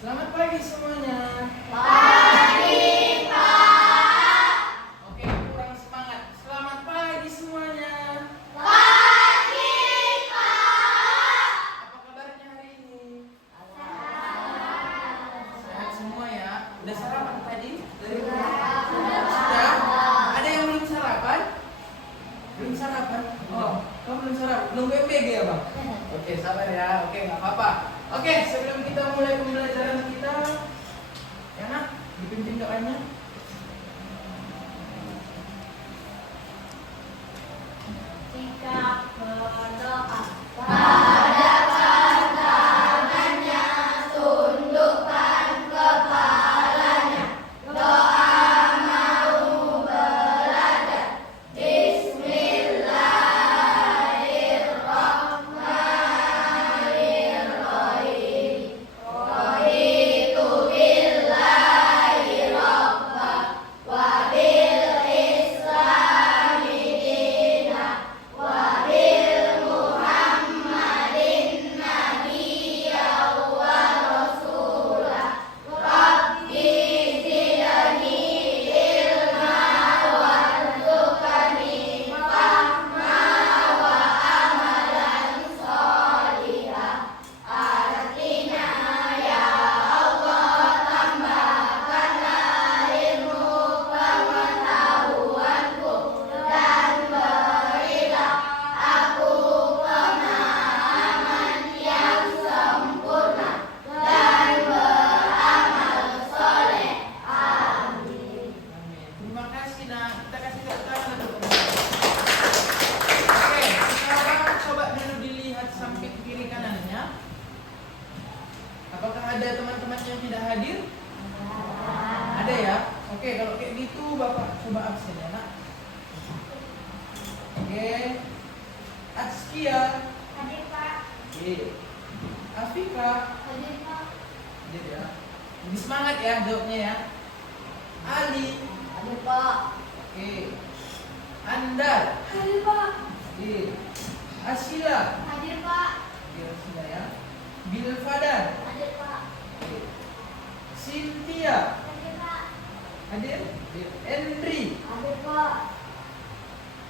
Selamat pagi semuanya. Pagi, Pak. Oke, kurang semangat. Selamat pagi semuanya. Pagi, Pak. Apa kabarnya hari ini? Sehat semua ya. Udah sarapan tadi? Sudah? Ada yang belum sarapan? Belum sarapan? Oh, kamu belum sarapan? Belum BPG ya, Bang? Oke, sabar ya. Oke, nggak apa-apa. Oke, sebelum kita mulai pembelajaran kita, ya nak, dipimpin doanya. Jika berdoa padamkan tangannya, tundukkan kepalanya. Doa mau belajar. Bismillahirrahmanirrahim. Raditu billahi rabba wa bil islami dina wa bil muhammadin nabiyya wa rasulah. Rabbi zidni ilma warzuqni fahma wa amalan sholihah. Artinya ya Allah, tambahkanlah ilmu pengetahuanku dan berilah aku pemahaman yang sempurna dan beramal soleh. Amin. Terima kasih nak. Kita kasih tepuk tangan dulu. Oke, sekarang coba dulu dilihat samping kiri kanannya. Apakah ada teman-teman yang tidak hadir? Ada ya? Oke, kalau kayak gitu Bapak coba absen ya nak. Oke. Atskia. Hadir Pak. Oke. Afika. Hadir Pak. Hadir ya. Lebih semangat ya jawabnya ya. Ali. Hadir Pak. Oke. Andal. Hadir Pak. Hadir. Asila. Hadir Pak. Hadir Asila ya. Bilfadan. Hadir Pak. Oke. Cynthia. Hadir Pak. Hadir. Henry. Hadir Pak.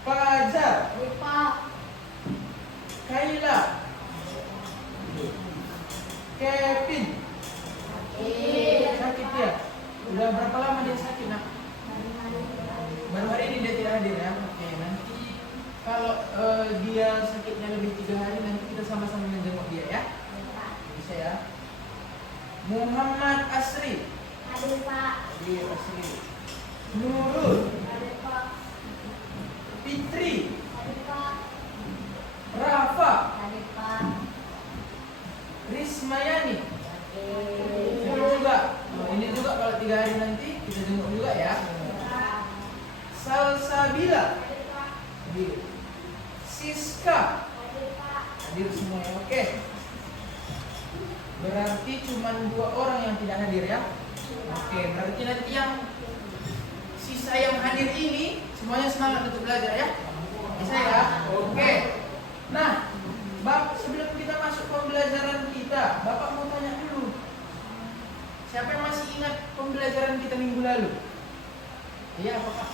Fajar. Hadir Pak. Kaila. Kevin. Hadir. Sakit ya? Udah berapa lama dia sakit nak? Baru hari ini dia tidak hadir ya? Oke, nanti kalau dia sakitnya lebih 3 hari, nanti kita sama-sama menjenguk dia ya. Bisa ya. Muhammad Asri. Hadir Pak. Hadir Asri. Nurul. Hadir Pak. Fitri. Hadir Pak. Rafa. Hadir Pak. Rismayani. Hadir Ini juga. Oh, ini juga kalau 3 hari nanti kita jenguk juga ya. Pak. Salsabila. Hadir Pak. Hadir. Siska. Hadir Pak. Hadir semuanya. Oke. Berarti cuma 2 orang yang tidak hadir ya. Oke, berarti nanti yang sisa yang hadir ini semuanya semangat untuk belajar ya. Bisa ya? Oke. Nah, sebelum kita masuk pembelajaran kita, Bapak mau tanya dulu. Siapa yang masih ingat pembelajaran kita minggu lalu? Iya, apakah?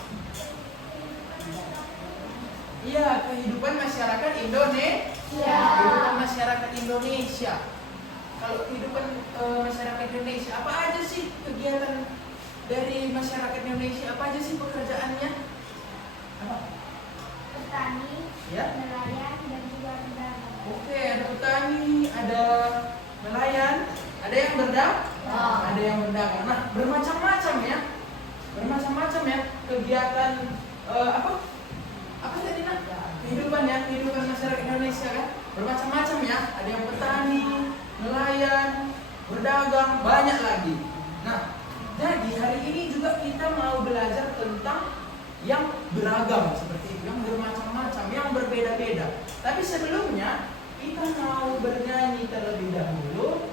Iya, kehidupan masyarakat Indonesia. Kehidupan masyarakat Indonesia. Kalau kehidupan masyarakat Indonesia, apa aja sih kegiatan dari masyarakat Indonesia? Apa aja sih pekerjaannya? Apa? Petani, Ya. nelayan, dan juga pedagang. Oke, ada petani, ada nelayan, ada yang berdagang, ada yang berdagang. Nah, bermacam-macam ya, bermacam-macam ya kegiatan apa? Apa tadi nak? Kehidupan ya, kehidupan masyarakat Indonesia kan, bermacam-macam ya. Ada yang petani, nelayan, berdagang, banyak lagi. Nah, jadi hari ini juga kita mau belajar tentang yang beragam seperti itu, yang bermacam-macam, yang berbeda-beda. Tapi sebelumnya kita mau bernyanyi terlebih dahulu.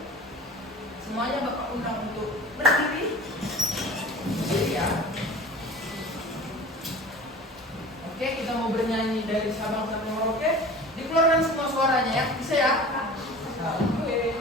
Semuanya Bapak undang untuk berdiri. Berdiri ya. Oke, kita mau bernyanyi dari Sabang sampai Merauke. Dikeluarkan semua suaranya ya, bisa ya? Oke.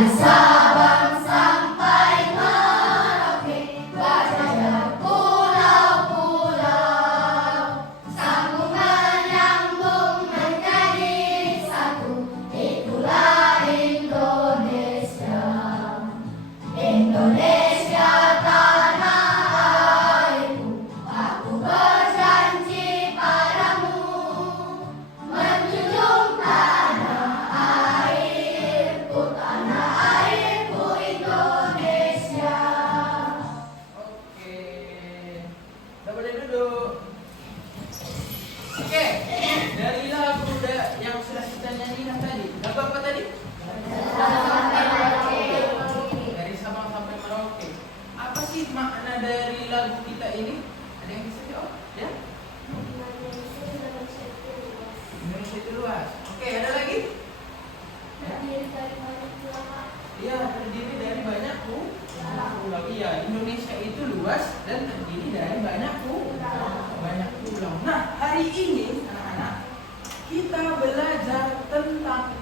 Dari Sabang sampai Merauke, berjajah pulau-pulau, sambung menyambung menjadi satu, itulah Indonesia. Indonesia tanah airku, aku berjanji padamu, menjunjung tanah airku Indonesia. Oke. Udah boleh duduk. Oke. Dari lagu yang sudah kita nyanyikan tadi. Lagu apa tadi? Dari Sabang sampai Merauke. Apa sih makna dari lagu kita ini? Ada yang bisa jawab? Ya? Indonesia itu luas. Oke, ada lagi? Ya? Iya, terdiri dari banyak pulau. Iya, Indonesia itu luas dan terdiri dari banyak pulau. Nah, hari ini anak-anak kita belajar tentang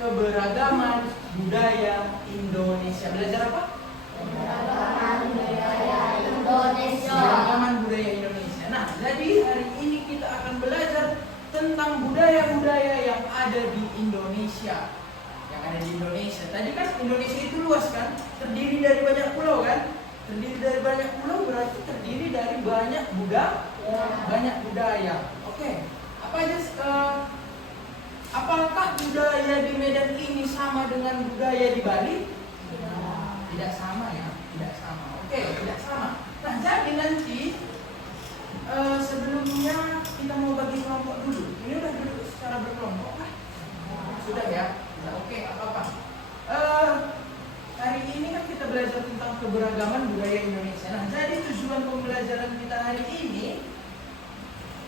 keberagaman budaya Indonesia. Belajar apa? Keberagaman budaya Indonesia. Keberagaman budaya Indonesia. Nah, jadi hari ini kita akan belajar tentang budaya-budaya yang ada di Indonesia. Tadi kan Indonesia itu luas kan? Terdiri dari banyak pulau kan? Terdiri dari banyak pulau berarti terdiri dari banyak budaya. Oke. Apa aja apakah budaya di Medan ini sama dengan budaya di Bali? Tidak sama ya, tidak sama. Oke, tidak sama. Nah, jadi nanti sebelumnya kita mau bagi kelompok dulu. Ini udah duduk secara berkelompok kah? Sudah ya? Nah, oke, apa-apa. Hari ini kan kita belajar tentang keberagaman budaya Indonesia. Nah, jadi tujuan pembelajaran kita hari ini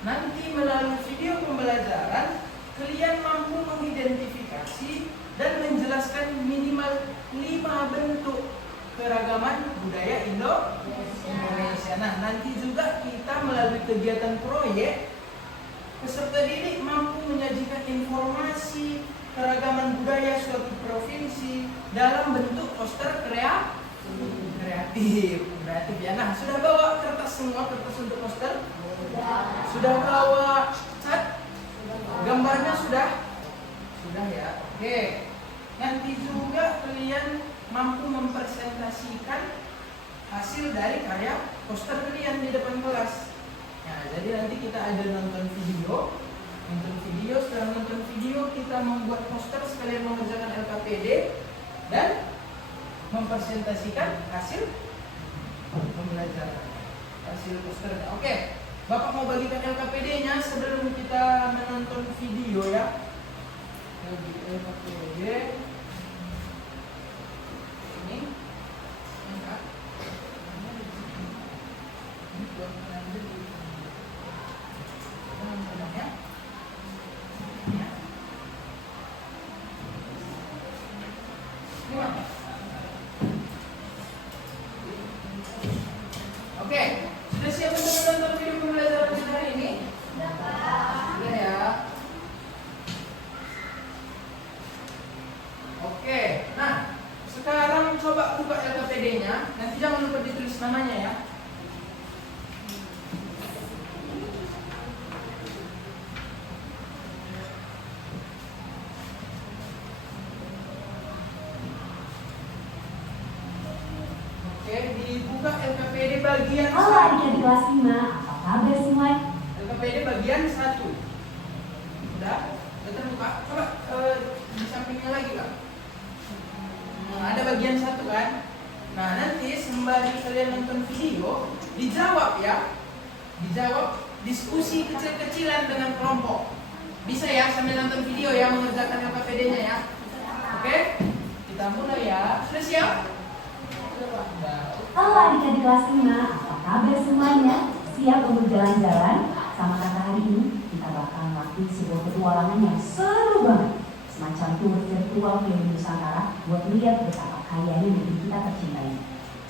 nanti melalui video pembelajaran kalian mampu mengidentifikasi dan menjelaskan minimal 5 bentuk keragaman budaya Indonesia. Nah, nanti juga kita melalui kegiatan proyek peserta didik mampu menyajikan informasi keragaman budaya suatu provinsi dalam bentuk poster kreatif ya. Nah, sudah bawa kertas semua, kertas untuk poster? Sudah bawa cat? Gambarnya sudah ya. Oke. Nanti juga kalian mampu mempresentasikan hasil dari karya poster kalian di depan kelas. Nah, jadi nanti kita ada nonton video. Setelah nonton video kita membuat poster sekalian mengerjakan LKPD dan mempresentasikan hasil pembelajaran, hasil posternya. Oke, Bapak mau bagikan LKPD-nya sebelum kita menonton video ya. Bagi LKPD ini enggak. Ini buat pengambil ya. Oke, sudah siap untuk menonton video pembelajaran kita hari ini? Sudah ya. Oke, nah sekarang coba buka LKPD-nya. Nanti jangan lupa ditulis namanya ya. Dibuka LKPD bagian 1. Halo adik-adik kelas 5, apa kabar semuanya? LKPD bagian 1. Udah terbuka? Coba di sampingnya lagi lah. Ada bagian 1 kan? Nah, nanti sembari kalian nonton video, dijawab ya. Dijawab diskusi kecil-kecilan dengan kelompok. Bisa ya sambil nonton video ya, mengerjakan LKPD-nya ya. Oke? Kita mulai ya. Sudah siap? Halo adik-adik kelas 5, apa kabar semuanya? Siap untuk jalan-jalan? Sama kakak hari ini, kita bakal ngelakuin sebuah petualangan yang seru banget. Semacam tour virtual keliling Nusantara buat melihat betapa kayanya negeri kita tercintai.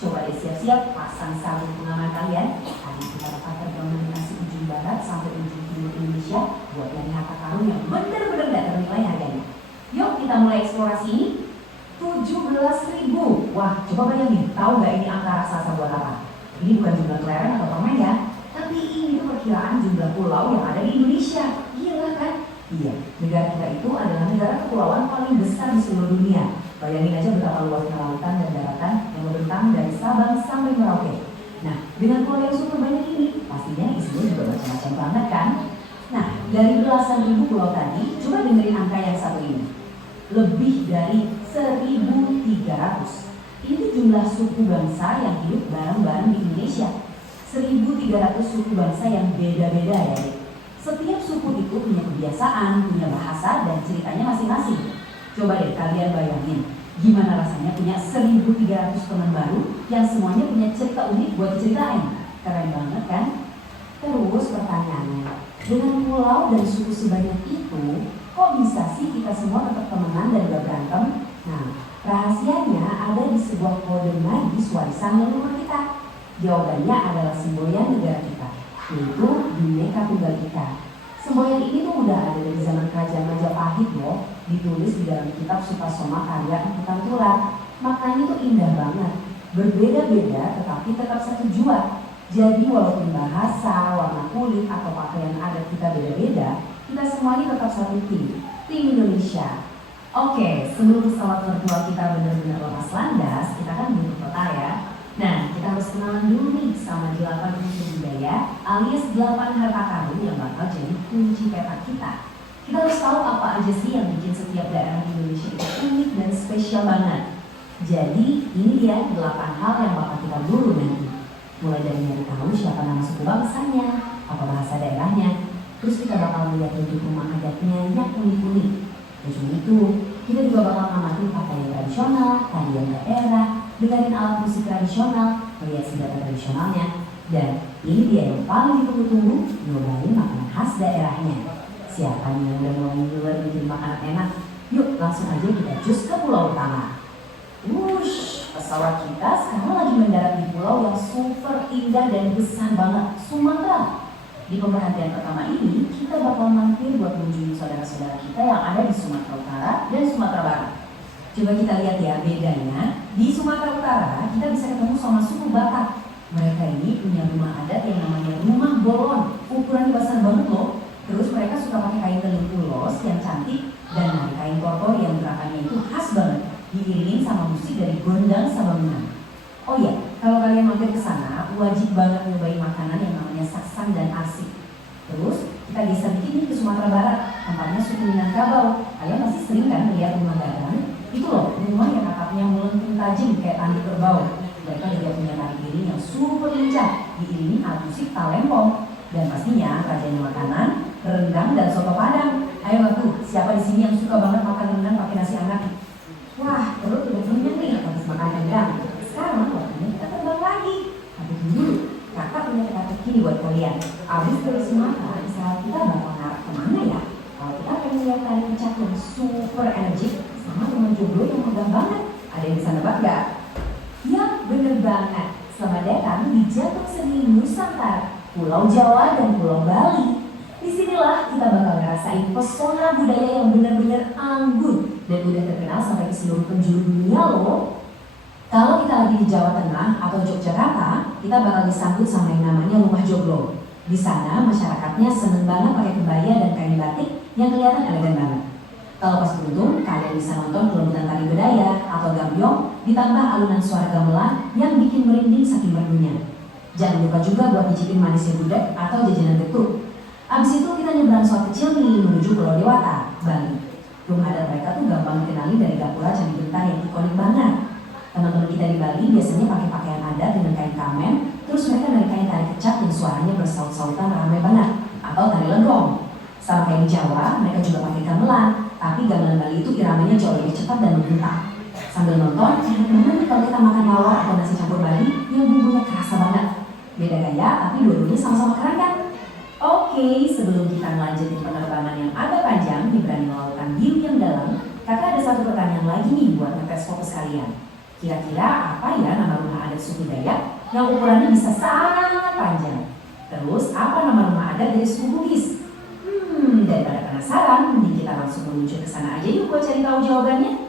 Coba deh siap-siap pasang sabuk pengaman kalian. Hari kita bakal terbang melintasi ujung barat sampai ujung timur Indonesia buat nyari harta karun yang bener-bener gak ternilai harganya. Yuk kita mulai eksplorasi ini. 7 Ini bukan jumlah kelereng atau permen ya, tapi ini tuh perkiraan jumlah pulau yang ada di Indonesia. Gila kan? Iya, negara kita itu adalah negara kepulauan paling besar di seluruh dunia. Bayangin aja betapa luasnya lautan dan daratan yang membentang dari Sabang sampai Merauke. Nah, dengan pulau yang super banyak ini, pastinya isinya juga macam-macam banget kan? Nah, dari belasan ribu pulau tadi, coba dengerin angka yang satu ini. Lebih dari 1.300. Ini jumlah suku bangsa yang hidup bareng-bareng di Indonesia. 1.300 suku bangsa yang beda-beda ya. Setiap suku itu punya kebiasaan, punya bahasa, dan ceritanya masing-masing. Coba deh kalian bayangin, gimana rasanya punya 1.300 teman baru yang semuanya punya cerita unik buat diceritain. Keren banget kan? Terus pertanyaannya, dengan pulau dan suku sebanyak itu, kok bisa sih kita semua tetap temenan dan gak berantem? Nah, rahasianya ada di sebuah kode magis warisan leluhur kita. Jawabannya adalah semboyan negara kita, yaitu Bhinneka Tunggal Ika. Semboyan ini tuh udah ada dari zaman kerajaan Majapahit loh, ditulis di dalam kitab Supasoma karya Angkutan Tular. Maknanya tuh indah banget, berbeda-beda tetapi tetap satu jua. Jadi walaupun bahasa, warna kulit, atau pakaian adat kita beda-beda, kita semuanya tetap satu tim Indonesia. Oke, sebelum pesawat virtual kita benar-benar lepas landas, kita kan butuh peta ya. Nah, kita harus kenalan dulu nih sama 8 unsur budaya alias 8 harta karun yang bakal jadi kunci peta kita. Kita harus tahu apa aja sih yang bikin setiap daerah di Indonesia itu unik dan spesial banget. Jadi, ini dia 8 hal yang bakal kita buru nanti. Mulai dari nyari tahu siapa nama suku bangsanya, apa bahasa daerahnya, terus kita bakal melihat bentuk rumah adatnya yang unik-unik. Terus itu, kita juga bakal ngamatin pakaian tradisional, tarian daerah, dengerin alat musik tradisional, melihat senjata tradisionalnya, dan ini dia yang paling ditunggu-tunggu, nyobain makanan khas daerahnya. Siapa nih yang udah mau ngeluar bikin makanan enak? Yuk langsung aja kita cus ke pulau utama. Wush, pesawat kita sekarang lagi mendarat di pulau yang super indah dan besar banget, Sumatera. Di pemerhatian pertama ini, kita bakal mampir buat mengunjungi saudara-saudara kita yang ada di Sumatera Utara dan Sumatera Barat. Coba kita lihat ya bedanya. Di Sumatera Utara, kita bisa ketemu sama suku Batak. Mereka ini punya rumah adat yang namanya rumah bolon. Ukurannya besar banget loh. Terus mereka suka pakai kain tenun ulos yang cantik dan nari kain kotor yang gerakannya itu khas banget. Diiringin sama musik dari gondang Sabamenang. Oh iya, kalau kalian mampir ke sana, wajib banget nyobain makanan yang namanya saksan dan arsik. Terus kita geser dikit nih ke Sumatera Barat, tempatnya suku Minangkabau. Kalian pasti sering kan melihat rumah gadang? Itu loh, rumah yang atapnya melengkung tajam kayak tanduk kerbau. Mereka juga punya tari piring yang super lincah, diiringi alat musik talempong. Dan pastinya rajanya makanan, rendang dan soto Padang. Ayo aku, siapa di sini yang suka banget makan rendang pakai nasi hangat? Wah, perut udah kenyang nih habis makan rendang. Sekarang waktunya kita terbang lagi. Habis dulu, kakak punya teka-teki nih buat kalian. Abis dari Sumatera, pesawat kita bakal ngarah kemana ya? Kalau kita pengen lihat tari pecak yang super energik sama teman jomblo yang megah banget. Ada yang bisa nebak gak? Ya, bener banget. Selamat datang di Jantung Seni Nusantara, Pulau Jawa dan Pulau Bali. Disinilah kita bakal ngerasain pesona budaya yang benar-benar anggun dan udah terkenal sampai ke seluruh penjuru dunia loh. Kalau kita lagi di Jawa Tengah atau Yogyakarta, kita bakal disambut sama yang namanya Rumah Joglo. Di sana masyarakatnya seneng banget pakai kebaya dan kain batik yang kelihatan elegan banget. Kalau pas beruntung, kalian bisa nonton kelembutan tari bedaya atau gambyong ditambah alunan suara gamelan yang bikin merinding saking merdunya. Jangan lupa juga buat nyicipin manisnya gudeg atau jajanan getuk. Abis itu kita nyebrang pesawat kecil nih menuju Pulau Dewata, Bali. Rumah adat mereka tuh gampang dikenali dari gapura Candi Genta yang ikonik banget. Teman-teman kita di Bali biasanya pakai pakaian adat dengan kain kamen, terus mereka dari kain tari kecak yang suaranya bersaut-sautan ramai banget, atau tari lenggong. Sama kayak di Jawa, mereka juga pakai gamelan, tapi gamelan Bali itu iramanya jauh lebih cepat dan membentang. Sambil nonton, enak banget nih kalau kita makan lawar atau nasi campur Bali yang bumbunya kerasa banget. Beda gaya, tapi dua-duanya sama-sama keren kan? Oke, sebelum kita melanjutin penerbangan yang agak panjang di berani melakukan view yang dalam, kakak ada satu pertanyaan lagi nih buat ngetes fokus kalian. Kira-kira apa ya nama rumah adat suku Dayak yang ukurannya bisa sangat panjang? Terus apa nama rumah adat dari suku Bugis? Daripada penasaran, mending kita langsung meluncur ke sana aja yuk buat cari tahu jawabannya.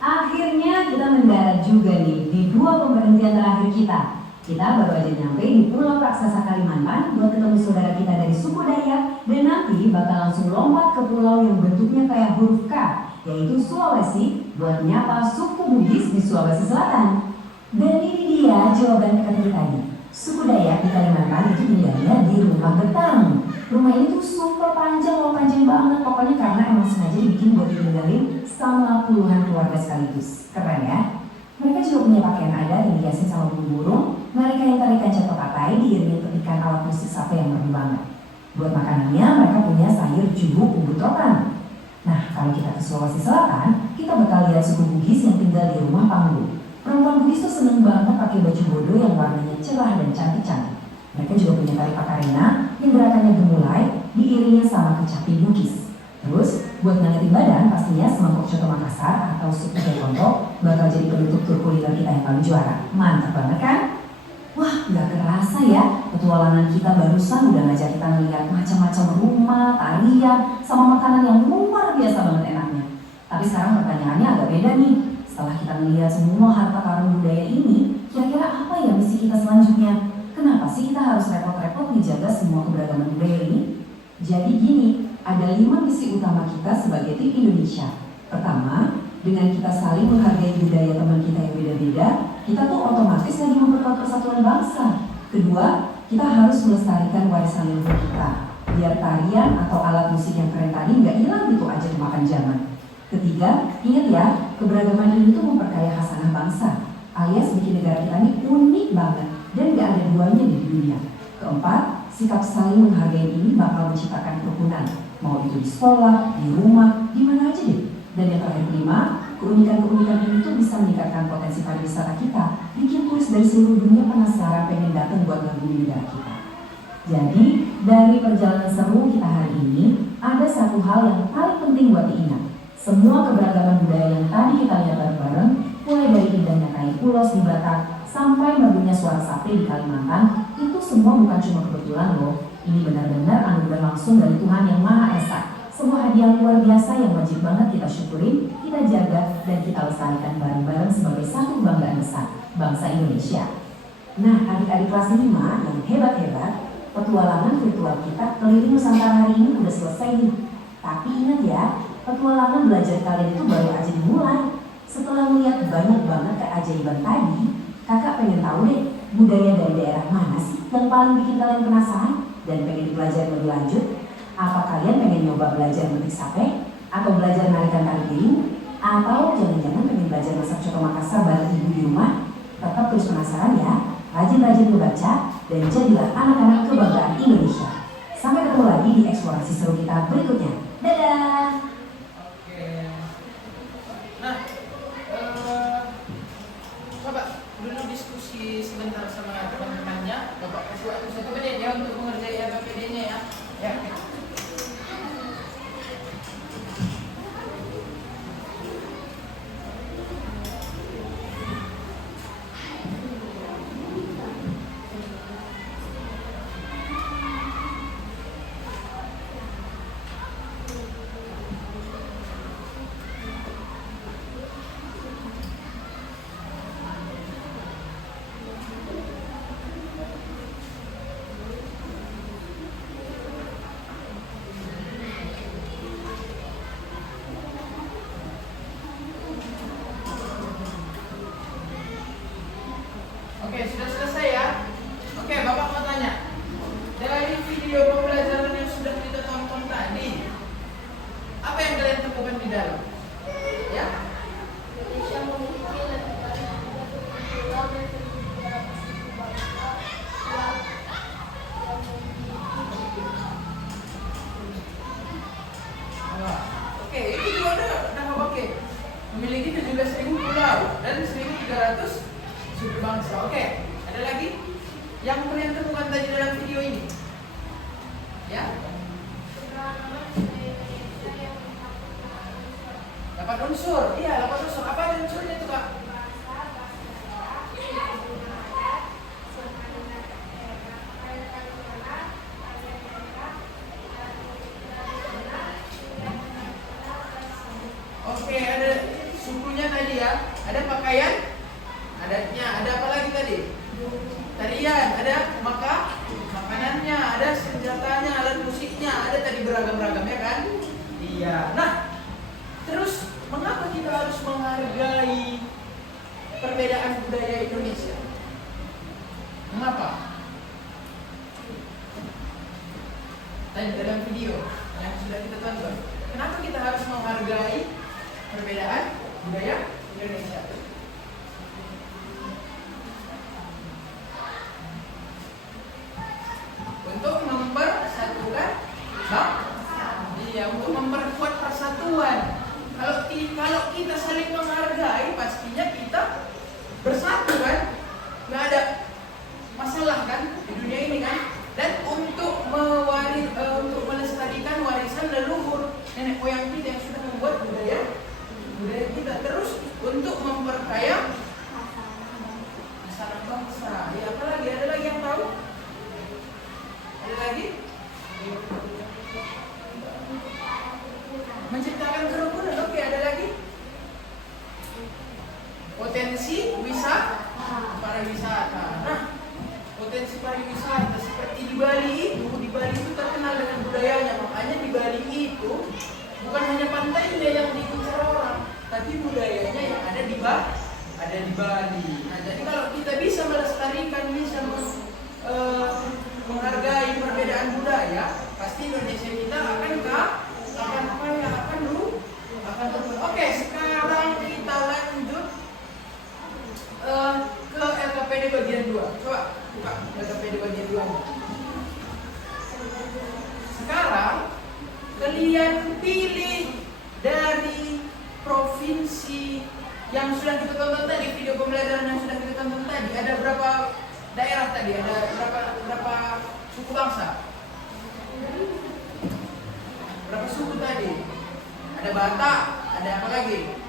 Akhirnya kita mendarat juga nih di dua pemberhentian terakhir kita. Kita baru aja nyampe di Pulau Raksasa Kalimantan buat ketemu saudara kita dari suku Dayak dan nanti bakal langsung lompat ke pulau yang bentuknya kayak huruf K, yaitu Sulawesi, buat nyapa suku Bugis di Sulawesi Selatan. Dan ini dia jawaban teka-teki tadi. Suku Dayak di Kalimantan itu tinggalnya di rumah betang. Rumah ini tuh super panjang, panjang banget. Pokoknya karena emang sengaja dibikin buat ditinggalin sama puluhan keluarga sekaligus. Keren ya? Mereka juga punya pakaian adat yang dihiasin sama burung-burung. Mereka yang tarikan catok papai diiringi petikan alat musik sape yang merdu banget. Buat makanannya mereka punya sayur juhuk umbut rotan. Nah, kalau kita ke Sulawesi Selatan, kita bakal lihat suku Bugis yang tinggal di rumah panggung. Perempuan Bugis tuh seneng banget pakai baju bodo yang warnanya cerah dan cantik-cantik. Mereka juga punya tari pakarena yang gerakannya gemulai, diiringi sama kecapi Bugis. Terus, buat ngangetin badan, pastinya semangkuk coto Makassar atau sup iga kontok bakal jadi penutup tur kuliner kita yang paling juara. Mantap banget kan? Wah, nggak kerasa ya, petualangan kita barusan udah ngajak kita melihat macam-macam rumah, tarian, sama makanan yang luar biasa banget enaknya. Tapi sekarang pertanyaannya agak beda nih. Setelah kita melihat semua harta karun budaya ini, kira-kira apa ya misi kita selanjutnya? Kenapa sih kita harus repot-repot menjaga semua keberagaman budaya ini? Jadi gini, ada 5 misi utama kita sebagai tim Indonesia. Pertama, dengan kita saling menghargai budaya teman kita yang beda-beda, kita tuh otomatis lagi memperkuat persatuan bangsa. Kedua, kita harus melestarikan warisan leluhur kita, biar tarian atau alat musik yang keren tadi nggak hilang gitu aja kemakan zaman. Ketiga, ingat ya, keberagaman ini tuh memperkaya khasanah bangsa, alias bikin negara kita ini unik banget dan nggak ada duanya di dunia. Keempat, sikap saling menghargai ini bakal menciptakan kerukunan, mau itu di sekolah, di rumah, di mana aja deh. Dan yang terakhir 5, keunikan-keunikan ini tuh bisa meningkatkan potensi pariwisata kita, bikin turis dari seluruh dunia penasaran pengen datang buat ngagumi negara kita. Jadi, dari perjalanan seru kita hari ini, ada satu hal yang paling penting buat diingat. Semua keberagaman budaya yang tadi kita lihat bareng-bareng, mulai dari indahnya kain ulos di Batak, sampai merdunya suara sape di Kalimantan, itu semua bukan cuma kebetulan loh. Ini benar-benar anugerah langsung dari Tuhan Yang Maha Esa. Sebuah hadiah luar biasa yang wajib banget kita syukurin, kita jaga, dan kita lestarikan bareng-bareng sebagai satu kebanggaan besar, bangsa Indonesia. Nah, adik-adik kelas 5 yang hebat-hebat, petualangan virtual kita keliling Nusantara hari ini udah selesai nih. Tapi ingat ya, petualangan belajar kalian itu baru aja dimulai. Setelah melihat banyak banget keajaiban tadi, kakak pengen tahu deh, budaya dari daerah mana sih yang paling bikin kalian penasaran dan pengen dipelajari lebih lanjut? Apa kalian pengen nyoba belajar metik sape? Atau belajar narikan tari piring? Atau jangan-jangan pengen belajar masak coto Makassar bareng ibu di rumah? Tetap terus penasaran ya, rajin-rajin membaca, dan jadilah anak-anak kebanggaan Indonesia. Sampai ketemu lagi di eksplorasi seru kita berikutnya. Dadah! Oke. Nah, coba dulu diskusi sebentar sama teman-temannya. Bapak kasih waktu 1 menit ya untuk mengerjakan APD-nya ya. Ya. Oke, sudah selesai ya. Oke, Bapak mau tanya. Dari video pembelajaran yang sudah kita tonton tadi, apa yang kalian temukan di dalam? Ya? Indonesia memiliki lebih dari 30 pulau dan 1.300 bangsa yang Oke, itu juga udah nama pakai. Memiliki 17.000 pulau dan 1.300 suku bangsa. Oke, ada lagi yang kalian temukan tadi dalam video ini? Ya? Dapat unsur. Iya, dapat unsur. Apa ada unsurnya itu, Kak? Oke, ada sukunya tadi ya. Ada pakaian adatnya. Ada apa lagi tadi? pariwisatanya, alat musiknya, ada tadi beragam-ragam ya kan? Iya. Nah, terus mengapa kita harus menghargai perbedaan budaya Indonesia? Mengapa? Tadi dalam video yang sudah kita tonton, kenapa kita harus menghargai perbedaan budaya Indonesia? Untuk mempersatukan bangsa. Iya, untuk memperkuat persatuan. Kalau kita saling menghargai, pastinya kita bersatu kan? Nggak ada masalah kan di dunia ini kan? Dan untuk untuk melestarikan warisan leluhur nenek moyang kita yang sudah membuat budaya kita, terus untuk memperkaya anak bangsa. Ya, apa lagi? Ada lagi yang tahu? Ada lagi? Menciptakan kerukunan. Oke, ada lagi? Potensi pariwisata. Nah, potensi pariwisata seperti di Bali itu terkenal dengan budayanya. Makanya di Bali itu bukan hanya pantainya yang diincar orang, tapi budayanya yang ada di Bali. Nah, jadi kalau kita bisa melestarikan, bisa menghargai perbedaan budaya, pasti Indonesia kita akan Oke, sekarang kita lanjut ke LKPD bagian 2. Coba buka LKPD bagian 2. Sekarang kalian pilih dari provinsi yang sudah kita tonton tadi, video pembelajaran yang sudah kita tonton tadi. Ada berapa daerah tadi? Ada berapa suku bangsa? Berapa suku tadi? Ada Batak, ada apa lagi?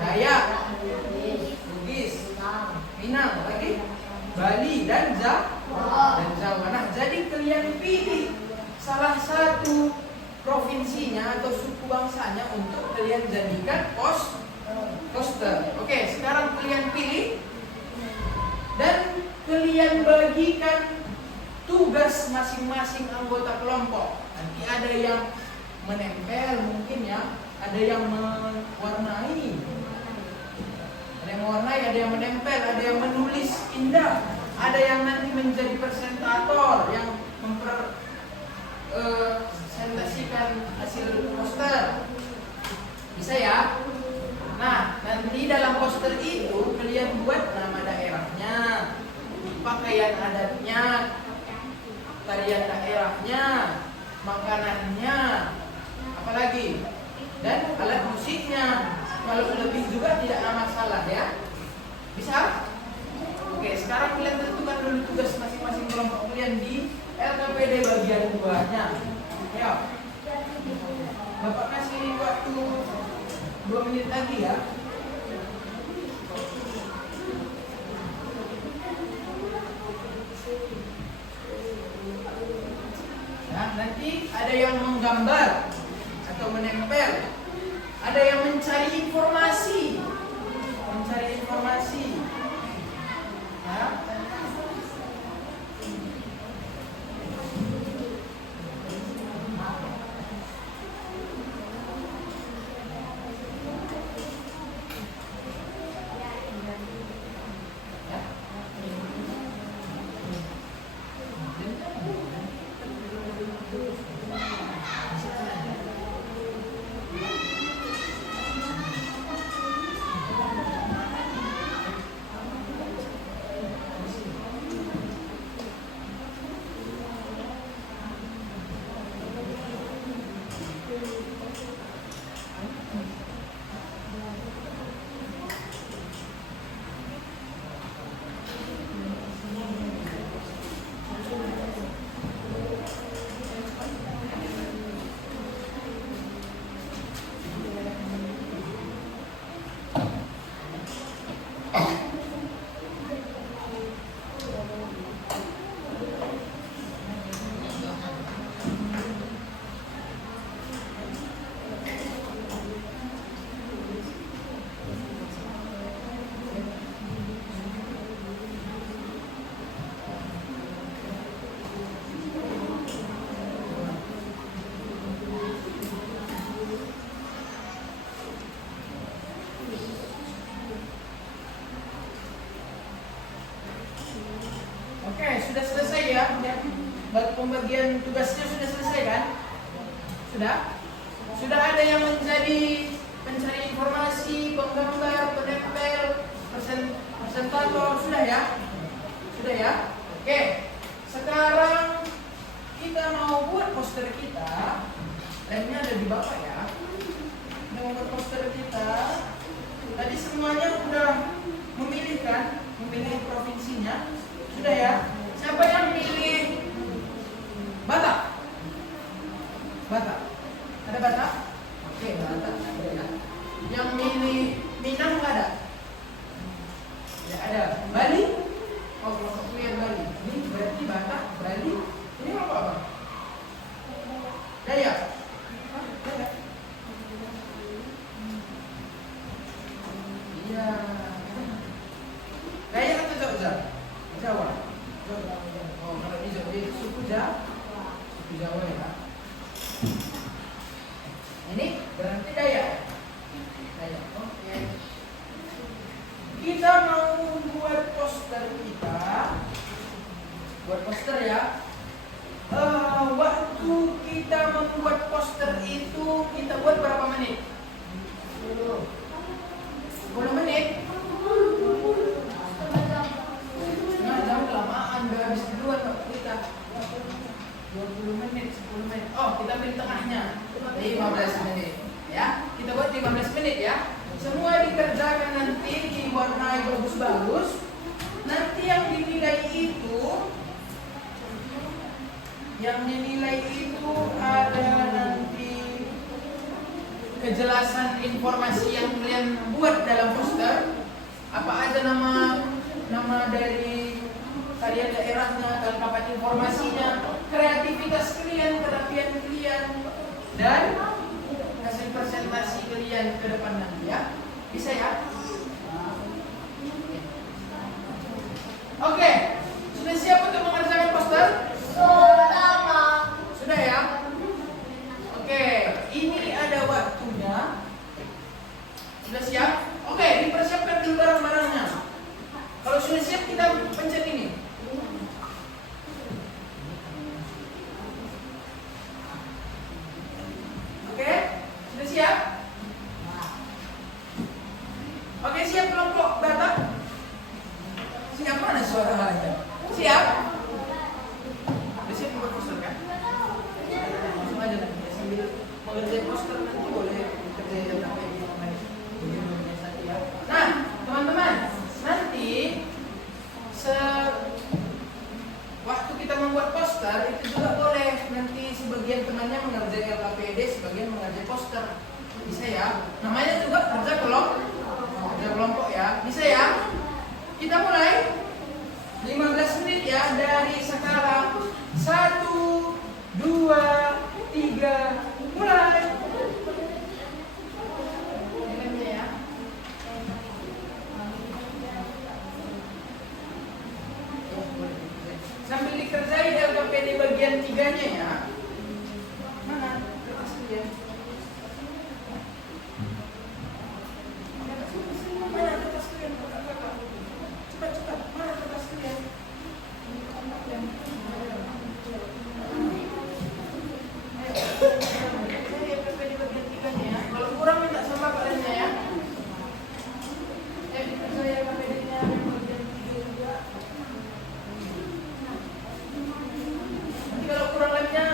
Dayak, Bugis, Minang, lagi Bali dan Jawa. Nah, jadi kalian pilih salah satu provinsinya atau suku bangsanya untuk kalian jadikan poster. Oke, sekarang kalian pilih dan kalian bagikan tugas masing-masing anggota kelompok. Nanti ada yang menempel mungkin ya, ada yang mewarnai, ada yang menempel, ada yang menulis indah, ada yang nanti menjadi presentator yang mempresentasikan hasil poster. Bisa ya? Nah, nanti dalam poster itu kalian buat nama daerahnya, pakaian adatnya, tarian daerahnya, makanannya, apalagi, dan alat musiknya. Kalau lebih juga tidak ada masalah ya. Bisa? Oke, sekarang kalian tentukan dulu tugas masing-masing kelompok kalian di LKPD bagian 2-nya. Ya. Bapak kasih waktu 2 menit lagi ya. Nah, nanti ada yang menggambar atau menempel, ada yang mencari informasi, ya. bagian tugasnya sudah selesai kan? Sudah? Sudah ada yang menjadi pencari informasi, penggambar, penempel, presentator, sudah ya? Sudah ya? Oke. Sekarang kita mau buat poster kita. Lemnya ada di bawah ya. Kita mau buat poster kita. Tadi semuanya udah memilih kan? Memilih provinsinya. Sudah ya? Siapa yang milih Batak? Batak. Ada Batak? Oke, Batak. Ada ya. Yang milih Minang nggak ada? Ya ada. Bali? Oh, kelompok yang Bali. Ini berarti Batak, Bali. Ini kelompok apa? Dayak. Hah? Dayak. Iya. Dayak atau Jawa? Jawa. Oh, kalau di Jawa itu suku Jawa. Suku Jawa ya. Ini berarti Dayak. Dayak. Oke. Kita mau buat poster kita. Buat poster ya. Waktu kita membuat poster itu kita buat berapa menit? 10 menit. Setengah jam kelamaan, udah habis duluan waktu kita. 20 menit, 10 menit. Oh, kita ambil tengahnya. 15 menit. Ya, kita buat 15 menit ya. Semua dikerjakan nanti diwarnai bagus-bagus. Nanti yang dinilai itu ada nanti kejelasan informasi yang kalian buat dalam poster. Apa aja nama dari kalian daerahnya, kelengkapan informasinya, kreativitas kalian, kerapian kalian, dan hasil presentasi kalian ke depan nanti ya. Bisa ya? Oke, sudah siap untuk mengerjakan poster? Sudah ya? Oke, ini ada waktunya. Sudah siap? Oke, dipersiapkan dulu barang-barangnya. Kalau sudah siap kita pencet ini. Oke, sudah siap? Oke, siap kelompok Batak? Siap mana suaranya? Siap? Sudah siap membuat poster kan? Langsung aja nanti sambil mengerjakan poster nanti boleh kerjain apa yang ya. Nah, teman-teman, nanti waktu kita membuat poster itu juga boleh nanti sebagian temannya mengerjakan LKPD, sebagian mengerjakan poster. Bisa ya? Namanya juga kerja kelompok ya. Bisa ya? Kita mulai 15 menit ya dari sekarang. 1, 2, 3, mulai. Ya. Sambil dikerjain LKPD bagian 3-nya ya. Mana? Kertas dia. Mana kertas kalian? Cepat. Mana kertas kalian? Saya LKPD bagian 3-nya ya. Kalau kurang minta sama kaliannya ya. Saya LKPD-nya bagian 3 juga. Nanti kalau kurang labnya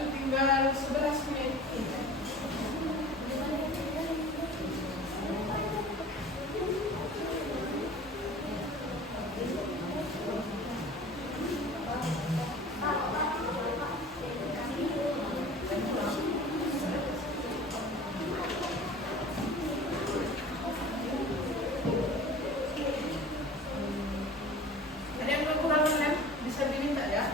waktu tinggal 11 menit. Ada yang kekurangan lem? Bisa diminta ya.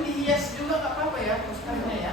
mungkin dihias juga nggak apa-apa ya posternya ya.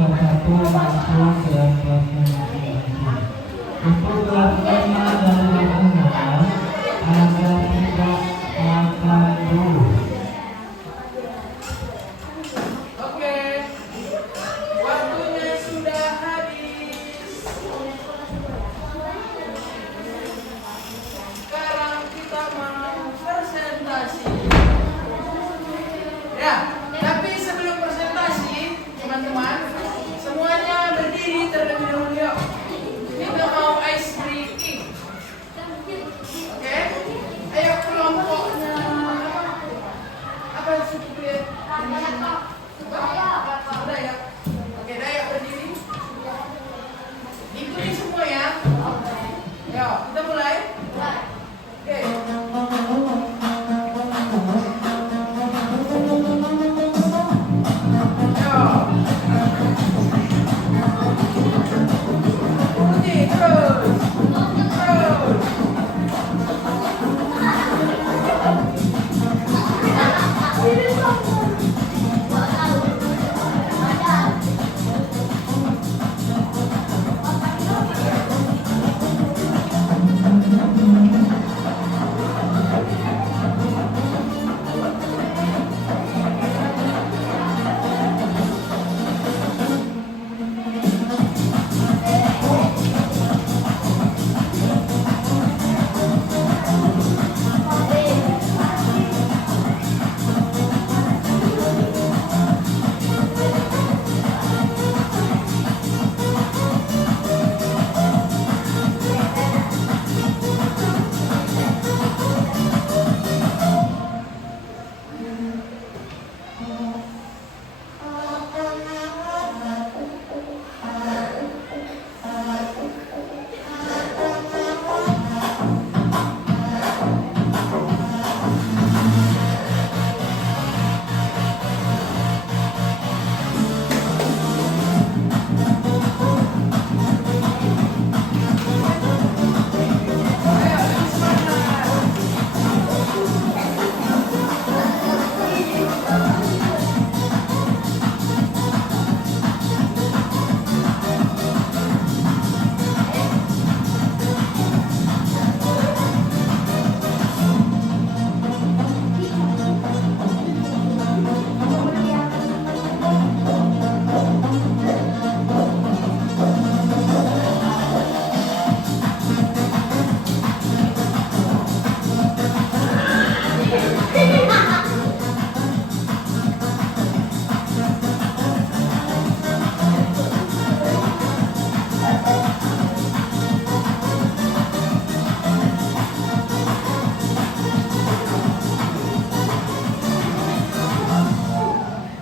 kelas 1 masuk kelas masing-masing. Untuk kelas 5 dan kelas 6 Anda tidak makan dulu. Oke, waktunya sudah habis. Sekarang kita mau presentasi. Ya, tapi sebelum presentasi, teman-teman, semuanya berdiri terlebih dahulu yuk. Kita mau ice breaking. Oke, ayo kelompoknya apa suku ya? Dayak. Oke, Dayak berdiri. Ikuti semua ya. Yo, kita mulai. Oke. Ikuti terus. Terus.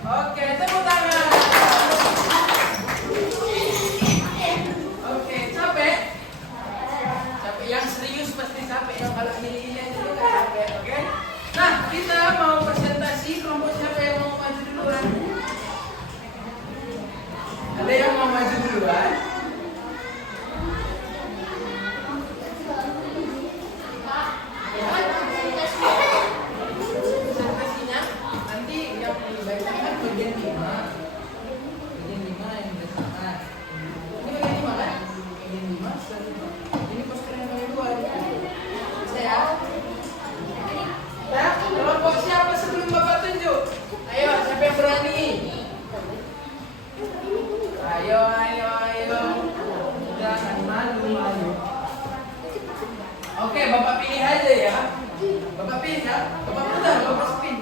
Oke, tepuk tangan. Oke, capek? Capek yang serius pasti capek ya. Kalau ini aja juga capek, oke? Nah, kita mau presentasi. Kelompok siapa yang mau maju duluan? Ada yang mau maju duluan? Presentasinya nanti yang dibacakan bagian 5. Bagian 5 yang dibacakan. Ini bagian 5 kan? Bagian 5 ini poster yang paling luar. Saya. Ya, kelompok siapa sebelum Bapak tunjuk? Ayo, siapa yang berani? Ayo. Jangan malu. Oke, Bapak pilih aja ya. Bapak pilih ya. Bapak putar, Bapak spin.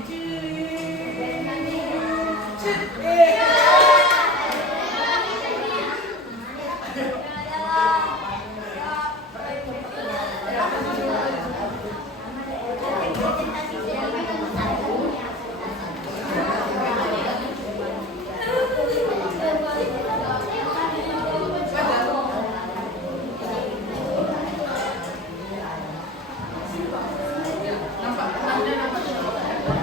Nampak?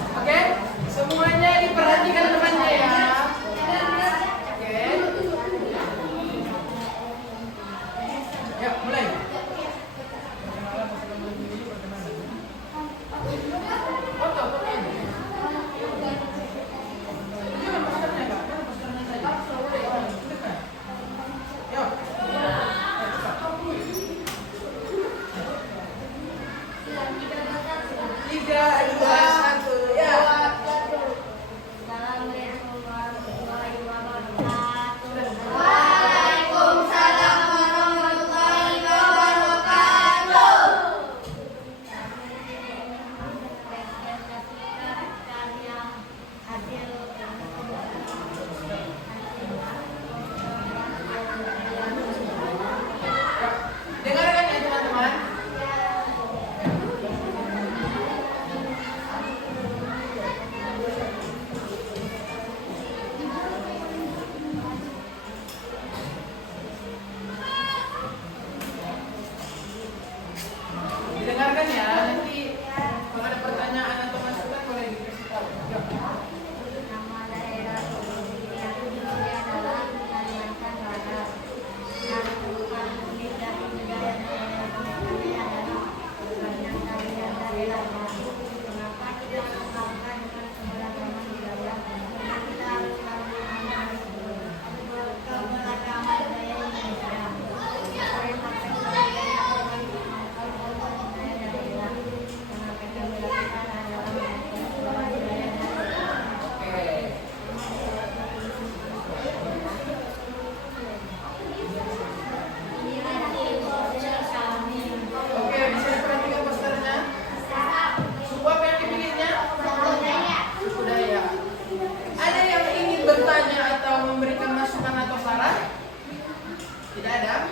Tidak ada?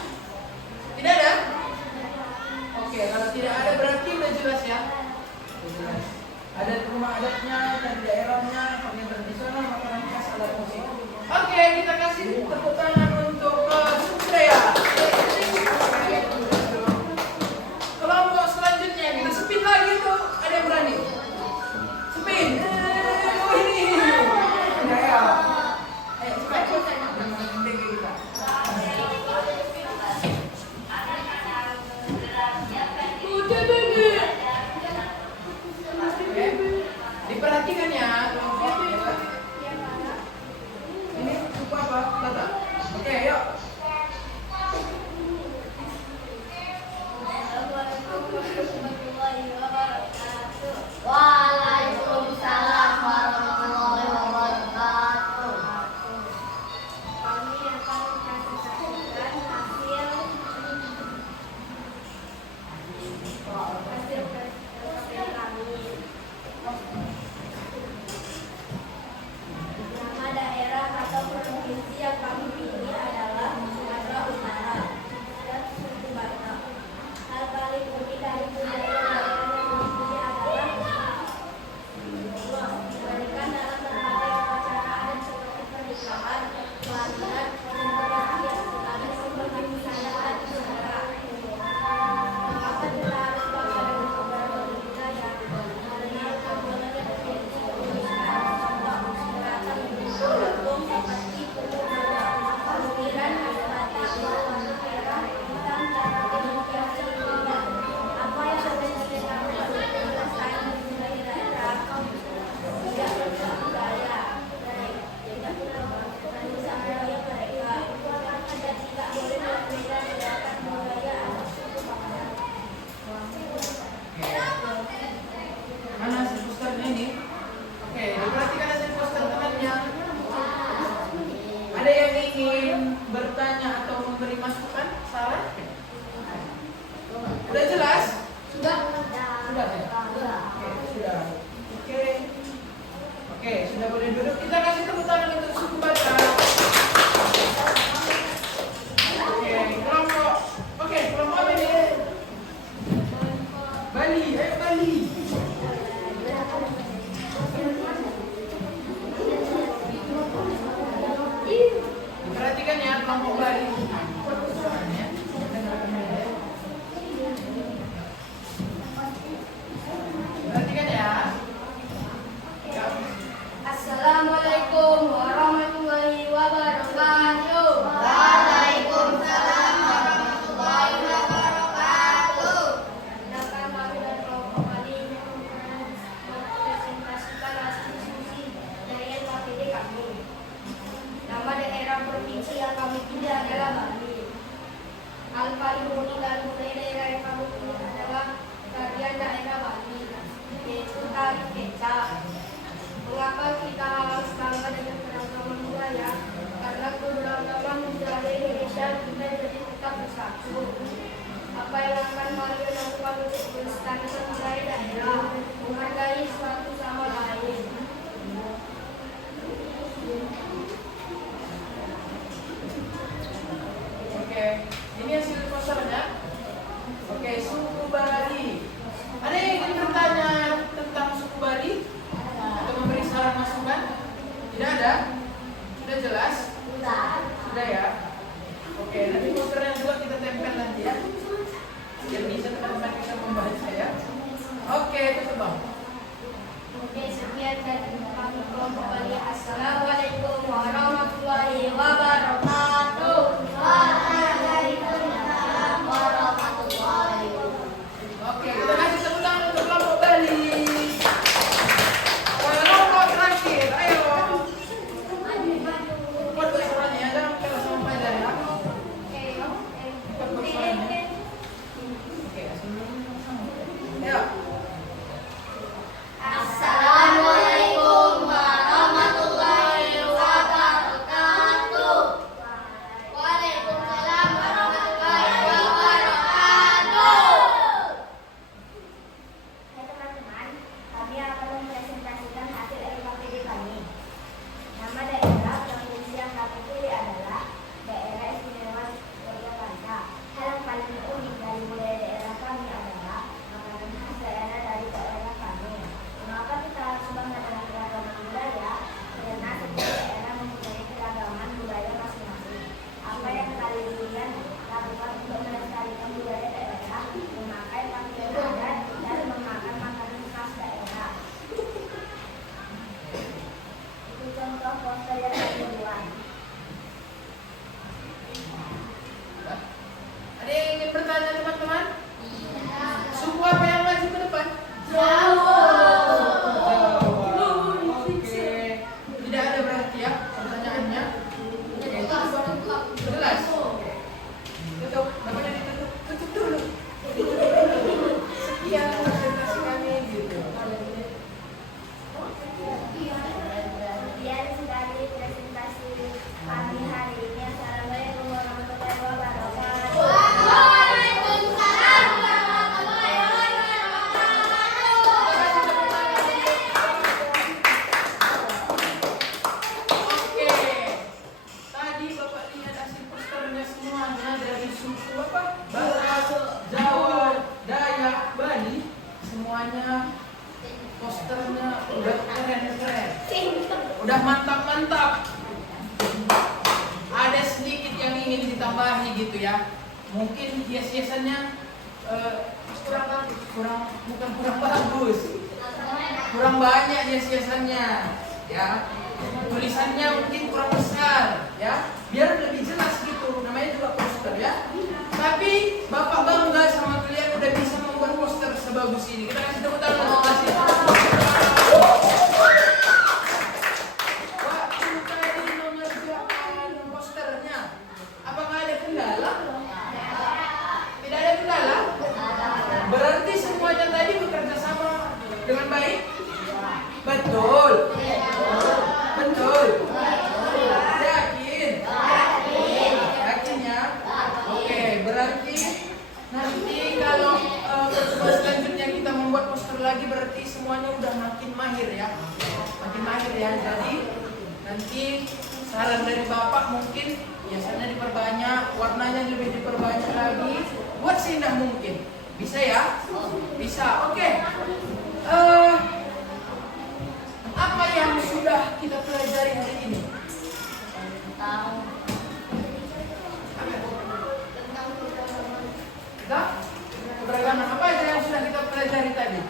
Tidak ada? Oke, kalau tidak ada berarti udah jelas ya. Udah jelas. Adat rumah adatnya dan daerahnya, pakaian tradisional, makanan khas, alat musik. Oke, kita kasih tepuk tangan untuk Sumedaya. Kelompok selanjutnya kita spin lagi tuh. Ada yang berani? Spin. Oh ini. Sumedaya. Ayo cepat. Dengan kita. Diperhatikan ya. Ini suku apa? Batak. Oke, yuk. Waalaikumsalam warahmatullahi wabarakatuh. Kami akan presentasikan hasil kami. Nama daerah atau provinsi yang kami pilih adalah Sumatera Utara dan suku Batak. Hal paling unik dari budaya daerah yang dipilih adalah diberikan dalam berbagai upacara adat seperti pernikahan, pelatihan, dan pergantian ada seperti misalnya adat saudara. Mengapa kita harus bangga dengan keberadaan budaya? Karena keberadaan provinsi Indonesia selatan mendukung seperti pemikiran Batak, berwarna merah, hitam, dan demikian seterusnya. Apa yang sebenarnya kami lakukan melestarikan budaya daerah? Tidak berubah budaya mereka, tidak berubah bisa budaya mereka. Dan tidak boleh berbeda berdasarkan budaya atau suku bangsa. Mana hasil posternya ini? Oke, diperhatikan hasil poster temannya. Ada yang ingin bertanya atau memberi masukan? Saran? Udah jelas? Sudah? Sudah ya? Oke, sudah. Oke, sudah boleh duduk. Kita kasih tepuk tangan untuk suku Batak. Oke, kelompok. Oke, kelompok apa ini? Bali, ayo Bali. Perhatikan ya kelompok Bali. Perhatikan ya. Assalamualaikum warahmatullahi wabarakatuh. Waalaikumsalam warahmatullahi wabarakatuh. Perkenalkan kami dari kelompok Bali mempresentasikan hasil diskusi dari LKPD kami. Nama daerah provinsi yang kami pilih adalah Bali. Hal paling unik dari budaya daerah yang kami pilih adalah tarian daerah Bali, yaitu tari kecak. Mengapa kita harus bangga dengan keragaman budaya? Karena keberagaman budaya Indonesia kita jadi tetap bersatu. Apa yang akan kalian lakukan untuk melestarikan budaya daerah? Menghargai satu sama lain. Oke, ini hasil posternya. Oke, suku Bali. Ada yang ingin bertanya tentang suku Bali? Atau memberi saran masukan? Tidak ada? Sudah jelas? Sudah ya? Oke, nanti posternya juga kita tempel nanti ya. Biar bisa teman-teman bisa membaca ya. Oke, tutup bang. Oke, sekian dari kami kelompok Bali. Assalamualaikum warahmatullahi wabarakatuh. Waalaikumsalam warahmatullahi wabarakatuh. Oke, kita kasih tepuk tangan untuk kelompok Bali. Kelompok terakhir, ayo. Buat suaranya, jangan kalah sama pelajar ya. Oke, suku apa? Barat, Jawa, Dayak, Bali, semuanya posternya udah keren-keren, udah mantap-mantap. Ada sedikit yang ingin ditambahi gitu ya. Mungkin hias-hiasannya bukan kurang bagus, kurang banyak hias-hiasannya, ya. Tulisannya mungkin kurang besar, ya. Biar lebih jelas gitu. Namanya juga poster, ya. Tapi Bapak bangga sama kalian udah bisa membuat poster sebagus ini. Kita kasih tepuk tangan untuk kasih. Waktu tadi mengerjakan posternya, apakah ada kendala? Tidak ada kendala? Berarti semuanya tadi bekerja sama dengan baik? Betul. Betul. Yakin? Yakin ya? Oke, berarti nanti kalau pertemuan selanjutnya kita membuat poster lagi, berarti semuanya udah makin mahir ya. Makin mahir ya. Jadi nanti saran dari Bapak mungkin biasanya diperbanyak, warnanya lebih diperbanyak lagi, buat seindah mungkin. Bisa ya? Bisa. Oke. Apa yang sudah kita pelajari hari ini? Keberagaman apa aja yang sudah kita pelajari tadi?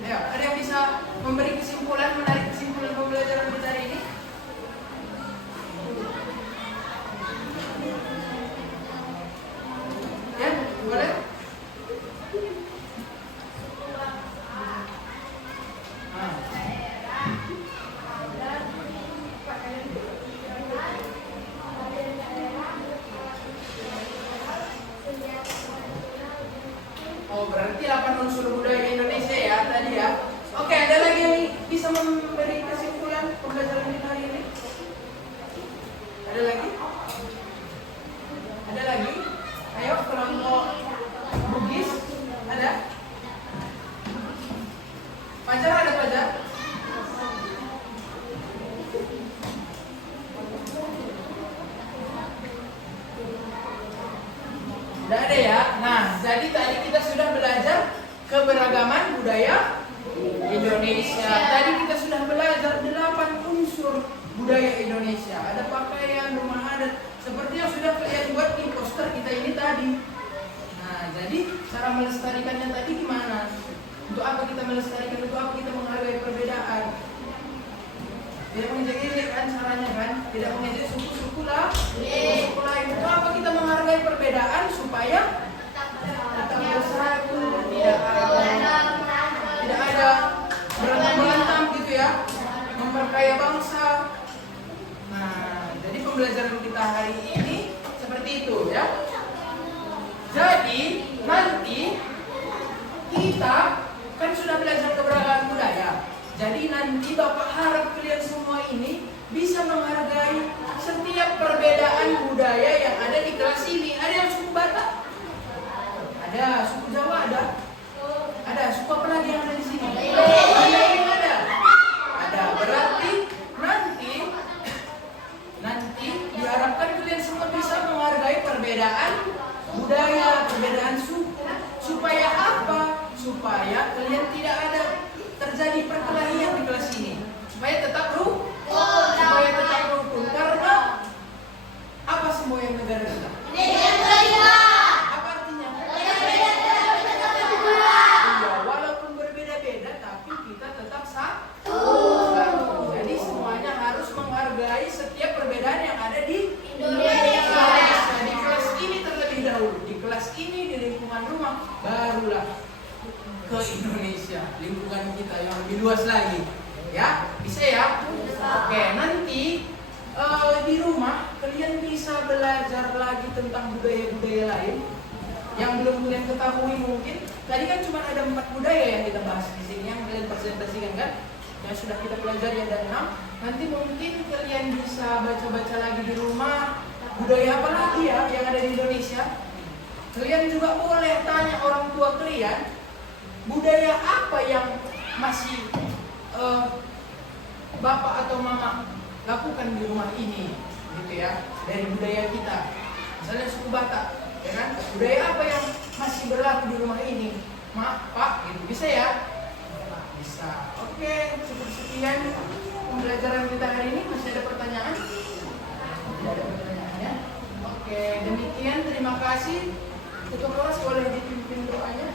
Ayo, ada yang bisa memberi kesimpulan, menarik kesimpulan pembelajaran kita hari ini? Ya, boleh? Oh, berarti 8 unsur budaya Indonesia ya tadi ya. Oke, ada lagi yang bisa memberi kesimpulan pembelajaran kita hari ini? Ada lagi? Ada lagi? Ayo, kelompok Bugis ada? Fajar ada Fajar? Udah ada ya. Nah, jadi tadi kita sudah belajar keberagaman budaya Indonesia. Tadi kita sudah belajar 8 unsur budaya Indonesia. Ada pakaian, rumah adat, seperti yang sudah kalian buat di poster kita ini tadi. Nah, jadi cara melestarikannya tadi gimana? Untuk apa kita melestarikan? Untuk apa kita menghargai perbedaan? Tidak mengejek kan caranya kan? Tidak mengejek suku-suku lah. Suku lain. Untuk apa kita menghargai perbedaan supaya tetap bersatu, tidak ada berantem gitu ya, memperkaya bangsa. Nah, jadi pembelajaran kita hari ini seperti itu ya. Jadi nanti kita kan sudah belajar keberagaman budaya. Jadi nanti Bapak harap kalian semua ini bisa menghargai setiap perbedaan budaya yang ada di kelas ini. Ada yang suku Batak? Ada. Suku Jawa ada? Ada. Suku apa lagi yang ada di sini? Ada yang ada? Ada. Berarti nanti diharapkan kalian semua bisa menghargai perbedaan budaya, perbedaan suku. Supaya apa? Supaya kalian tidak ada terjadi perkelahian di kelas ini. Supaya tetap rukun. Karena apa semboyan negara kita? Apa artinya? Ya, walaupun berbeda-beda tapi kita tetap satu. Jadi semuanya harus menghargai setiap perbedaan yang ada di Indonesia. Di kelas ini terlebih dahulu. Di kelas ini, di lingkungan rumah, barulah ke Indonesia, lingkungan kita yang lebih luas lagi. Ya, bisa ya? Oke, nanti di rumah kalian bisa belajar lagi tentang budaya-budaya lain yang belum kalian ketahui mungkin. Tadi kan cuma ada 4 budaya yang kita bahas di sini yang kalian presentasikan kan? Yang sudah kita pelajari ada 6. Nanti mungkin kalian bisa baca-baca lagi di rumah budaya apa lagi ya yang ada di Indonesia. Kalian juga boleh tanya orang tua kalian budaya apa yang masih Bapak atau Mama lakukan di rumah ini. gitu ya, dari budaya kita. Misalnya suku Batak, ya kan? Budaya apa yang masih berlaku di rumah ini? Maaf Pak, gitu bisa ya? Bisa. Oke, cukup sekian pembelajaran kita hari ini. Masih ada pertanyaan? Tidak ada pertanyaan ya? Oke, demikian. Terima kasih. Ketua kelas boleh dipimpin doanya.